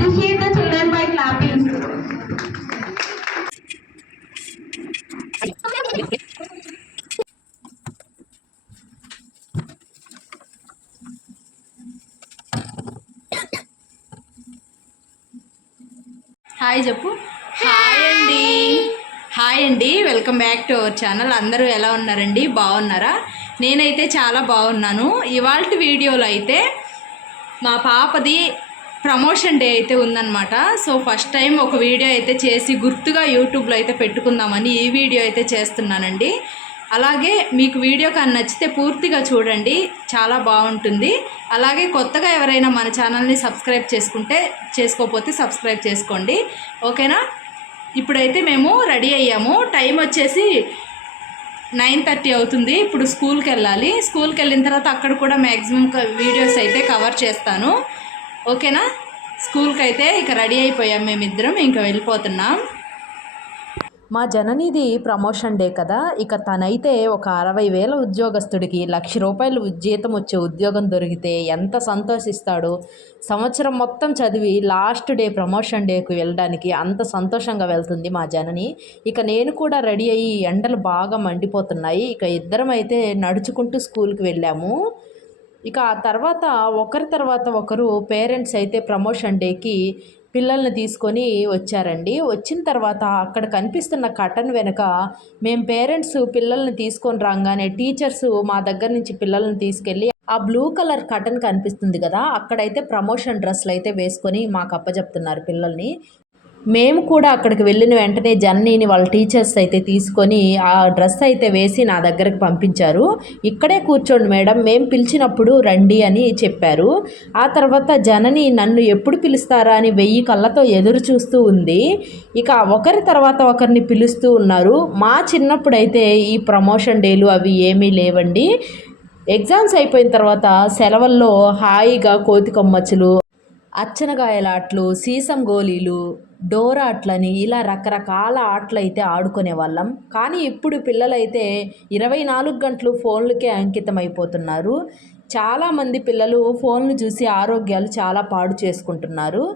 appreciate the children by clapping. Hi చెప్పు. Hi అండి, welcome back to our channel. అందరూ ఎలా ఉన్నారండి? బాగున్నారా? నేనైతే చాలా బాగున్నాను. ఇవాల్టి వీడియోలో అయితే మా పాపది ప్రమోషన్ డే అయితే ఉందన్నమాట. సో ఫస్ట్ టైం ఒక వీడియో అయితే చేసి గుర్తుగా యూట్యూబ్లో అయితే పెట్టుకుందామని ఈ వీడియో అయితే చేస్తున్నానండి. అలాగే మీకు వీడియో కానీ నచ్చితే పూర్తిగా చూడండి, చాలా బాగుంటుంది. అలాగే కొత్తగా ఎవరైనా మన ఛానల్ని సబ్స్క్రైబ్ చేసుకోకపోతే సబ్స్క్రైబ్ చేసుకోండి, ఓకేనా? ఇప్పుడైతే మేము రెడీ అయ్యాము. టైం వచ్చేసి 9:30 అవుతుంది. ఇప్పుడు స్కూల్కి వెళ్ళాలి. స్కూల్కి వెళ్ళిన తర్వాత అక్కడ కూడా మ్యాక్సిమం వీడియోస్ అయితే కవర్ చేస్తాను, ఓకేనా? స్కూల్కి అయితే ఇక రెడీ అయిపోయాం మేమిద్దరం, ఇంకా వెళ్ళిపోతున్నాం. మా జననిది ప్రమోషన్ డే కదా, ఇక తనైతే ఒక 60,000 ఉద్యోగస్తుడికి ₹1,00,000 జీతం వచ్చే ఉద్యోగం దొరికితే ఎంత సంతోషిస్తాడో. సంవత్సరం మొత్తం చదివి లాస్ట్ డే ప్రమోషన్ డేకు వెళ్ళడానికి అంత సంతోషంగా వెళ్తుంది మా జనని. ఇక నేను కూడా రెడీ అయ్యి, ఎండలు బాగా మండిపోతున్నాయి. ఇక ఇద్దరం అయితే నడుచుకుంటూ స్కూల్కి వెళ్ళాము. ఇక ఆ తర్వాత ఒకరి తర్వాత ఒకరు పేరెంట్స్ అయితే ప్రమోషన్ డేకి పిల్లల్ని తీసుకొని వచ్చారండి. వచ్చిన తర్వాత అక్కడ కనిపిస్తున్న కర్టన్ వెనుక మేము పేరెంట్స్ పిల్లల్ని తీసుకొని రాగానే టీచర్స్ మా దగ్గర నుంచి పిల్లల్ని తీసుకెళ్ళి ఆ బ్లూ కలర్ కర్టన్ కనిపిస్తుంది కదా, అక్కడైతే ప్రమోషన్ డ్రెస్సులు అయితే వేసుకొని మాకు అప్పచెప్తున్నారు పిల్లల్ని. మేము కూడా అక్కడికి వెళ్ళిన వెంటనే జన్నీని వాళ్ళ టీచర్స్ అయితే తీసుకొని ఆ డ్రెస్ అయితే వేసి నా దగ్గరకు పంపించారు. ఇక్కడే కూర్చోండి మేడం, మేము పిలిచినప్పుడు రండి అని చెప్పారు. ఆ తర్వాత జనని నన్ను ఎప్పుడు పిలుస్తారా అని 1000 కళ్ళతో ఎదురు చూస్తూ ఉంది. ఇక ఒకరి తర్వాత ఒకరిని పిలుస్తూ ఉన్నారు. మా చిన్నప్పుడైతే ఈ ప్రమోషన్ డేలు అవి ఏమీ లేవండి. ఎగ్జామ్స్ అయిపోయిన తర్వాత సెలవుల్లో హాయిగా కోతి కొమ్మచ్చులు, అచ్చనగాయల ఆటలు, సీసం గోళీలు, డోరా ఆటలని ఇలా రకరకాల ఆటలు అయితే ఆడుకునే వాళ్ళం. కానీ ఇప్పుడు పిల్లలైతే 24 గంటలు ఫోన్లకే అంకితం అయిపోతున్నారు. చాలామంది పిల్లలు ఫోన్లు చూసి ఆరోగ్యాలు చాలా పాడు చేసుకుంటున్నారు.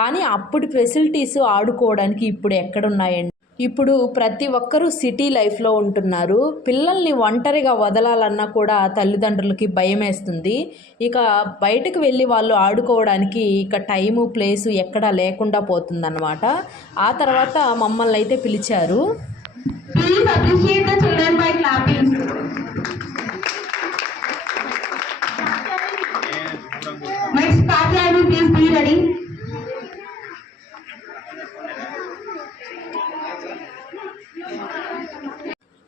కానీ అప్పుడు ఫెసిలిటీస్ ఆడుకోవడానికి ఇప్పుడు ఎక్కడున్నాయండి? ఇప్పుడు ప్రతి ఒక్కరూ సిటీ లైఫ్లో ఉంటున్నారు. పిల్లల్ని ఒంటరిగా వదలాలన్నా కూడా తల్లిదండ్రులకి భయమేస్తుంది. ఇక బయటకు వెళ్ళి వాళ్ళు ఆడుకోవడానికి ఇక టైము ప్లేసు ఎక్కడా లేకుండా పోతుందన్నమాట. ఆ తర్వాత మమ్మల్ని అయితే పిలిచారు. Please appreciate the children by clapping. Next Katyayani, please be ready.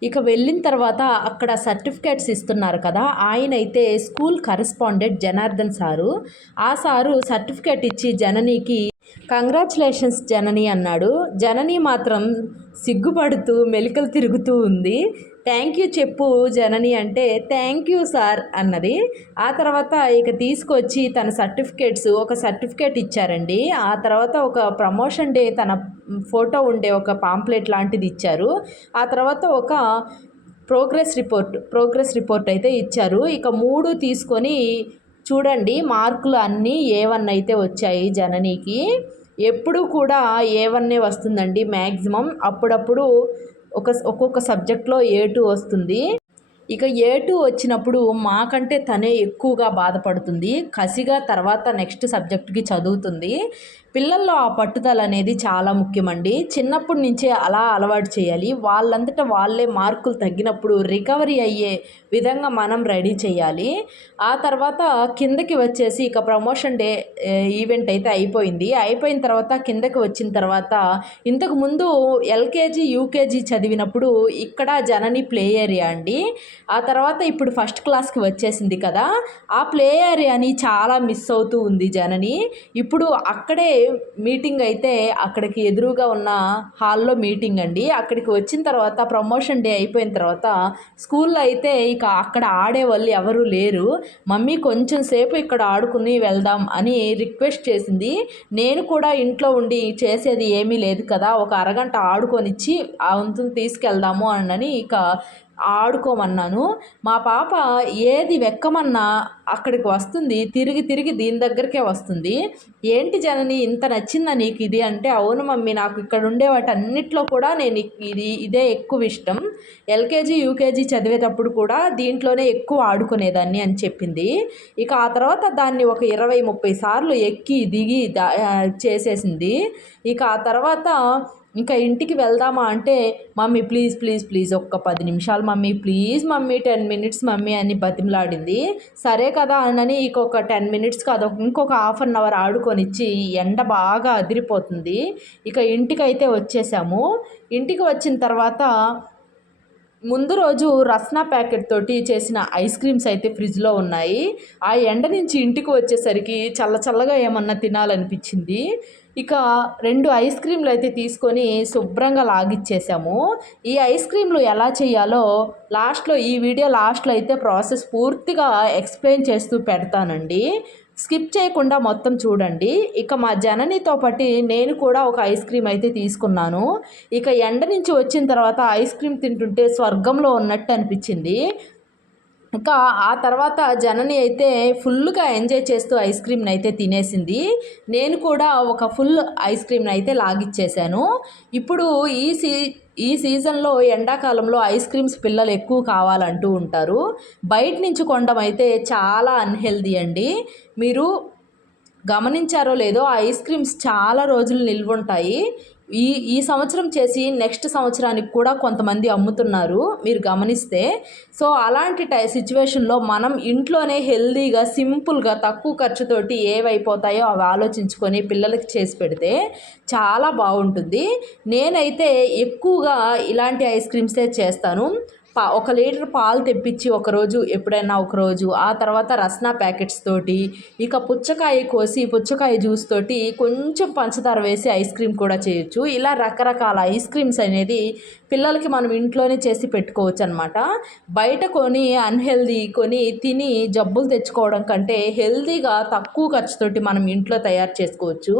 ఇక వెళ్ళిన తర్వాత అక్కడ సర్టిఫికేట్స్ ఇస్తున్నారు కదా, ఆయన అయితే స్కూల్ కరెస్పాండెంట్ జనార్దన్ సారు. ఆ సారు సర్టిఫికేట్ ఇచ్చి జననికి కంగ్రాచులేషన్స్ జనని అన్నాడు. జనని మాత్రం సిగ్గుపడుతూ మెలికలు తిరుగుతూ ఉంది. థ్యాంక్ యూ చెప్పు జనని అంటే థ్యాంక్ యూ సార్ అన్నది. ఆ తర్వాత ఇక తీసుకొచ్చి తన ఒక సర్టిఫికేట్ ఇచ్చారండి. ఆ తర్వాత ఒక ప్రమోషన్ డే తన ఫోటో ఉండే ఒక పాంప్లెట్ లాంటిది ఇచ్చారు. ఆ తర్వాత ఒక ప్రోగ్రెస్ రిపోర్ట్ అయితే ఇచ్చారు. ఇక 3 తీసుకొని చూడండి, మార్కులు అన్నీ A1 అయితే వచ్చాయి జననికి. ఎప్పుడు కూడా A1 వస్తుందండి మ్యాక్సిమం. అప్పుడప్పుడు ఒక్కొక్క సబ్జెక్ట్లో A2 వస్తుంది. ఇక A2 వచ్చినప్పుడు మాకంటే తనే ఎక్కువగా బాధపడుతుంది. కసిగా తర్వాత నెక్స్ట్ సబ్జెక్ట్కి చదువుతుంది. పిల్లల్లో ఆ పట్టుదల అనేది చాలా ముఖ్యమండి. చిన్నప్పటి నుంచే అలా అలవాటు చేయాలి. వాళ్ళంతటా వాళ్ళే మార్కులు తగ్గినప్పుడు రికవరీ అయ్యే విధంగా మనం రెడీ చేయాలి. ఆ తర్వాత కిందకి వచ్చేసి ఇక ప్రమోషన్ డే ఈవెంట్ అయితే అయిపోయిన తర్వాత కిందకి వచ్చిన తర్వాత ఇంతకుముందు LKG UKG చదివినప్పుడు ఇక్కడ జనని ప్లే ఏరియా అండి. ఆ తర్వాత ఇప్పుడు ఫస్ట్ క్లాస్కి వచ్చేసింది కదా, ఆ ప్లే ఏరియాని చాలా మిస్ అవుతూ ఉంది జనని. ఇప్పుడు అక్కడే మీటింగ్ అయితే అక్కడికి ఎదురుగా ఉన్న హాల్లో మీటింగ్ అండి. అక్కడికి వచ్చిన తర్వాత ప్రమోషన్ డే అయిపోయిన తర్వాత స్కూల్లో అయితే ఇక అక్కడ ఆడేవాళ్ళు ఎవరూ లేరు. మమ్మీ కొంచెం సేపు ఇక్కడ ఆడుకుని వెళ్దాం అని రిక్వెస్ట్ చేసింది. నేను కూడా ఇంట్లో ఉండి చేసేది ఏమీ లేదు కదా, ఒక అరగంట ఆడుకొనిచ్చి ఆ వంతుని తీసుకెళ్దాము అని ఇక ఆడుకోమన్నాను. మా పాప ఏది వెక్కమన్నా అక్కడికి వస్తుంది, తిరిగి తిరిగి దీని దగ్గరికే వస్తుంది. ఏంటి జనని ఇంత నచ్చిందా నీకు ఇది అంటే, అవును మమ్మీ నాకు ఇక్కడ ఉండే వాటన్నిటిలో కూడా నేను ఇదే ఎక్కువ ఇష్టం. ఎల్కేజీ యూకేజీ చదివేటప్పుడు కూడా దీంట్లోనే ఎక్కువ ఆడుకునేదాన్ని అని చెప్పింది. ఇక ఆ తర్వాత దాన్ని ఒక 20-30 సార్లు ఎక్కి దిగి చేసేసింది. ఇక ఆ తర్వాత ఇంకా ఇంటికి వెళ్దామా అంటే, మమ్మీ ప్లీజ్ ప్లీజ్ ప్లీజ్ ఒక్క 10 నిమిషాలు mummy, please mummy 10 minutes mummy అని బతిమలాడింది. సరే కదా అనని ఇంకొక 10 మినిట్స్ కాదు, ఇంకొక హాఫ్ అన్ అవర్ ఆడుకొనిచ్చి ఎండ బాగా అదిరిపోతుంది. ఇక ఇంటికైతే వచ్చేసాము. ఇంటికి వచ్చిన తర్వాత ముందు రోజు రస్నా ప్యాకెట్ తోటి చేసిన ఐస్ క్రీమ్స్ అయితే ఫ్రిడ్జ్లో ఉన్నాయి. ఆ ఎండ నుంచి ఇంటికి వచ్చేసరికి చల్లగా ఏమన్నా తినాలనిపించింది. ఇక 2 ఐస్ క్రీమ్లు అయితే తీసుకొని శుభ్రంగా లాగిచ్చేసాము. ఈ ఐస్ క్రీమ్లు ఎలా చేయాలో ఈ వీడియో లాస్ట్లో అయితే ప్రాసెస్ పూర్తిగా ఎక్స్ప్లెయిన్ చేస్తూ పెడతానండి. స్కిప్ చేయకుండా మొత్తం చూడండి. ఇక మా జననితో పాటు నేను కూడా ఒక ఐస్ క్రీమ్ అయితే తీసుకున్నాను. ఇక ఎండ నుంచి వచ్చిన తర్వాత ఐస్ క్రీమ్ తింటుంటే స్వర్గంలో ఉన్నట్టు అనిపించింది. ఇంకా ఆ తర్వాత జనని అయితే ఫుల్గా ఎంజాయ్ చేస్తూ ఐస్ క్రీమ్ని అయితే తినేసింది. నేను కూడా ఒక ఫుల్ ఐస్ క్రీమ్ని అయితే లాగిచ్చేసాను. ఇప్పుడు ఈ సీజన్లో ఎండాకాలంలో ఐస్ క్రీమ్స్ పిల్లలు ఎక్కువ కావాలంటూ ఉంటారు. బయట నుంచి కొనడం అయితే చాలా అన్హెల్దీ అండి. మీరు గమనించారో లేదో ఆ ఐస్ క్రీమ్స్ చాలా రోజులు నిల్వ ఉంటాయి. ఈ సంవత్సరం చేసి నెక్స్ట్ సంవత్సరానికి కూడా కొంతమంది అమ్ముతున్నారు మీరు గమనిస్తే. సో అలాంటి సిచ్యువేషన్లో మనం ఇంట్లోనే హెల్దీగా సింపుల్గా తక్కువ ఖర్చుతోటి ఏవైపోతాయో అవి ఆలోచించుకొని పిల్లలకి చేసి పెడితే చాలా బాగుంటుంది. నేనైతే ఎక్కువగా ఇలాంటి ఐస్ క్రీమ్సే చేస్తాను. 1 లీటర్ పాలు తెప్పించి ఎప్పుడైనా ఒకరోజు, ఆ తర్వాత రస్నా ప్యాకెట్స్ తోటి, ఇక పుచ్చకాయ కోసి పుచ్చకాయ జ్యూస్ తోటి కొంచెం పంచదార వేసి ఐస్ క్రీమ్ కూడా చేయొచ్చు. ఇలా రకరకాల ఐస్ క్రీమ్స్ అనేది పిల్లలకి మనం ఇంట్లోనే చేసి పెట్టుకోవచ్చు అనమాట. బయట అన్హెల్దీ తిని జబ్బులు తెచ్చుకోవడం కంటే హెల్దీగా తక్కువ ఖర్చుతోటి మనం ఇంట్లో తయారు చేసుకోవచ్చు.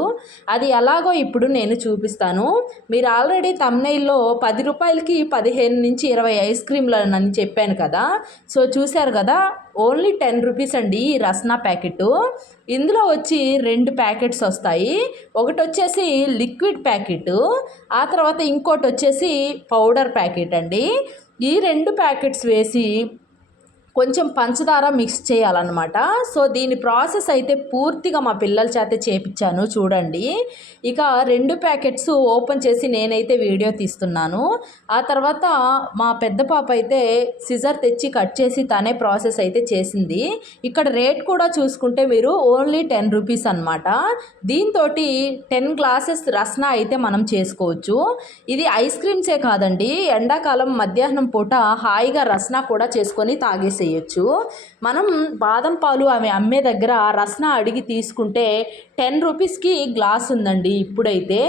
అది ఎలాగో ఇప్పుడు నేను చూపిస్తాను. మీరు ఆల్రెడీ థంబ్నెయిల్లో 10 రూపాయలకి 15 నుంచి 20 ఐస్ క్రీమ్లు అని చెప్పాను కదా. సో చూశారు కదా, ఓన్లీ 10 రూపీస్ అండి ఈ రస్నా ప్యాకెట్. ఇందులో వచ్చి 2 ప్యాకెట్స్ వస్తాయి. ఒకటి వచ్చేసి లిక్విడ్ ప్యాకెట్, ఆ తర్వాత ఇంకోటి వచ్చేసి పౌడర్ ప్యాకెట్ అండి. ఈ 2 ప్యాకెట్స్ వేసి కొంచెం పంచదార మిక్స్ చేయాలన్నమాట. సో దీని ప్రాసెస్ అయితే పూర్తిగా మా పిల్లల చేత చేపించాను చూడండి. ఇక 2 ప్యాకెట్స్ ఓపెన్ చేసి నేనైతే వీడియో తీస్తున్నాను. ఆ తర్వాత మా పెద్ద పాప అయితే సిజర్ తెచ్చి కట్ చేసి తనే ప్రాసెస్ అయితే చేసింది. ఇక్కడ రేట్ కూడా చూసుకుంటే మీరు ఓన్లీ 10 రూపీస్ అనమాట. దీంతో 10 గ్లాసెస్ రస్నా అయితే మనం చేసుకోవచ్చు. ఇది ఐస్ క్రీమ్సే కాదండి, ఎండాకాలం మధ్యాహ్నం పూట హాయిగా రస్నా కూడా చేసుకొని తాగేసేయచ్చు. మనం బాదం పాలు అవి అమ్మే దగ్గర రస్నా అడిగి తీసుకుంటే 10 రూపీస్కి గ్లాస్ ఉందండి. ఇప్పుడైతే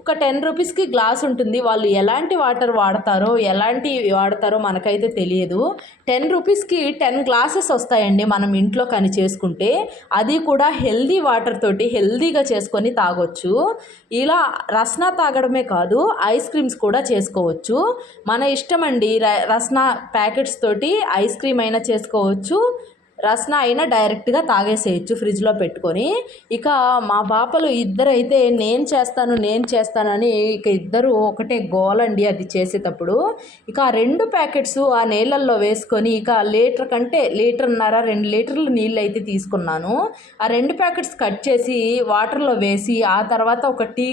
ఒక 10 రూపీస్కి గ్లాస్ ఉంటుంది. వాళ్ళు ఎలాంటి వాటర్ వాడతారో మనకైతే తెలియదు. 10 రూపీస్కి 10 గ్లాసెస్ వస్తాయండి మనం ఇంట్లో కానీ చేసుకుంటే. అది కూడా హెల్దీ వాటర్ తోటి హెల్దీగా చేసుకొని తాగొచ్చు. ఇలా రస్నా తాగడమే కాదు, ఐస్ క్రీమ్స్ కూడా చేసుకోవచ్చు. మన ఇష్టం అండి. రస్నా ప్యాకెట్స్ తోటి ఐస్ క్రీమ్ అయినా చేసుకోవచ్చు, రస్నా అయినా డైరెక్ట్గా తాగేసేయచ్చు ఫ్రిడ్జ్లో పెట్టుకొని. ఇక మా పాపలు ఇద్దరైతే నేను చేస్తానని ఇక ఇద్దరు ఒకటే గోలండి అది చేసేటప్పుడు. ఇక ఆ 2 ప్యాకెట్స్ ఆ నీళ్ళల్లో వేసుకొని ఇక లీటర్న్నర 2 లీటర్లు నీళ్ళు అయితే తీసుకున్నాను. ఆ 2 ప్యాకెట్స్ కట్ చేసి వాటర్లో వేసి, ఆ తర్వాత ఒక టీ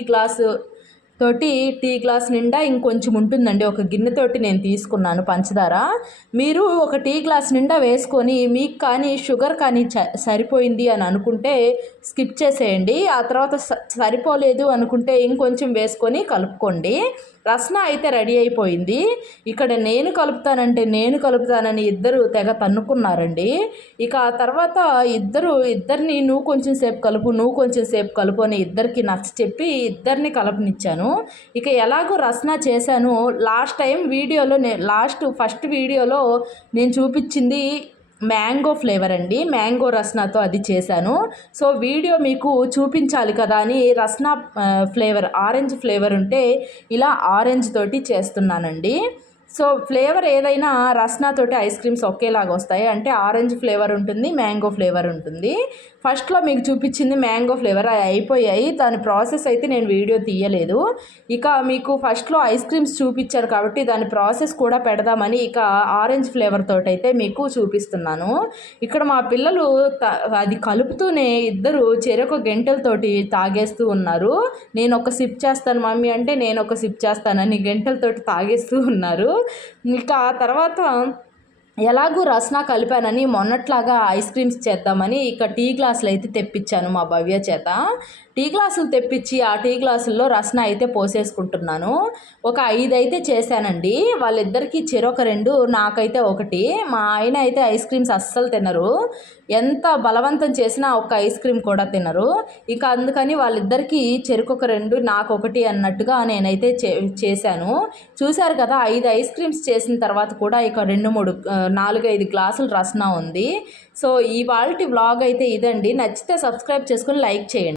గ్లాస్ నిండా ఇంకొంచెం ఉంటుందండి, ఒక గిన్నెతోటి నేను తీసుకున్నాను పంచదార. మీరు ఒక టీ గ్లాస్ నిండా వేసుకొని మీకు కానీ షుగర్ కానీ సరిపోయింది అని అనుకుంటే స్కిప్ చేసేయండి. ఆ తర్వాత సరిపోలేదు అనుకుంటే ఇంకొంచెం వేసుకొని కలుపుకోండి. రస్నా అయితే రెడీ అయిపోయింది. ఇక్కడ నేను కలుపుతానని ఇద్దరు తెగ తన్నుకున్నారండి. ఇక ఆ తర్వాత ఇద్దరిని నువ్వు కొంచెం సేపు కలుపు అని ఇద్దరికి నచ్చ చెప్పి ఇద్దరిని కలపనిచ్చాను. ఇక ఎలాగో రస్నా చేశాను. ఫస్ట్ వీడియోలో నేను చూపించింది మ్యాంగో ఫ్లేవర్ అండి, మ్యాంగో రస్నాతో అది చేశాను. సో వీడియో మీకు చూపించాలి కదా అని రస్నా ఫ్లేవర్ ఆరెంజ్ ఫ్లేవర్ ఉంటే ఇలా ఆరెంజ్ తోటి చేస్తున్నానండి. సో ఫ్లేవర్ ఏదైనా రస్నాతోటి ఐస్ క్రీమ్స్ ఒకేలాగా వస్తాయి. అంటే ఆరెంజ్ ఫ్లేవర్ ఉంటుంది, మ్యాంగో ఫ్లేవర్ ఉంటుంది. ఫస్ట్లో మీకు చూపించింది మ్యాంగో ఫ్లేవర్, అవి అయిపోయాయి. దాని ప్రాసెస్ అయితే నేను వీడియో తీయలేదు. ఇక మీకు ఫస్ట్లో ఐస్ క్రీమ్స్ చూపించాను కాబట్టి దాని ప్రాసెస్ కూడా పెడదామని ఇక ఆరెంజ్ ఫ్లేవర్ తోటి అయితే మీకు చూపిస్తున్నాను. ఇక్కడ మా పిల్లలు అది కలుపుతూనే ఇద్దరు చెరొక గంటెలతోటి తాగేస్తూ ఉన్నారు. నేను ఒక సిప్ చేస్తాను మమ్మీ అంటే నేను ఒక సిప్ చేస్తానని గంటెలతోటి తాగేస్తూ ఉన్నారు. ఇక తర్వాత ఎలాగూ రస్నా కలిపానని మొన్నట్లాగా ఐస్ క్రీమ్స్ చేద్దామని ఇక టీ గ్లాసులు అయితే తెప్పించాను మా భవ్య చేత. టీ గ్లాసులు తెప్పించి ఆ టీ గ్లాసుల్లో రస్నా అయితే పోసేసుకుంటున్నాను. ఒక 5 అయితే చేశానండి. వాళ్ళిద్దరికీ చెరొక 2, నాకైతే 1. మా ఆయన అయితే ఐస్ క్రీమ్స్ అస్సలు తినరు. ఎంత బలవంతం చేసినా ఒక ఐస్ క్రీమ్ కూడా తినరు. ఇక అందుకని వాళ్ళిద్దరికీ చెరొక 2, నాకు 1 అన్నట్టుగా నేనైతే చేశాను. చూశారు కదా, 5 ఐస్ క్రీమ్స్ చేసిన తర్వాత కూడా ఇక 4-5 గ్లాసులు రస్నా ఉంది. సో ఇవాల్టి వ్లాగ్ అయితే ఇదండి. నచ్చితే సబ్స్క్రైబ్ చేసుకొని లైక్ చేయండి.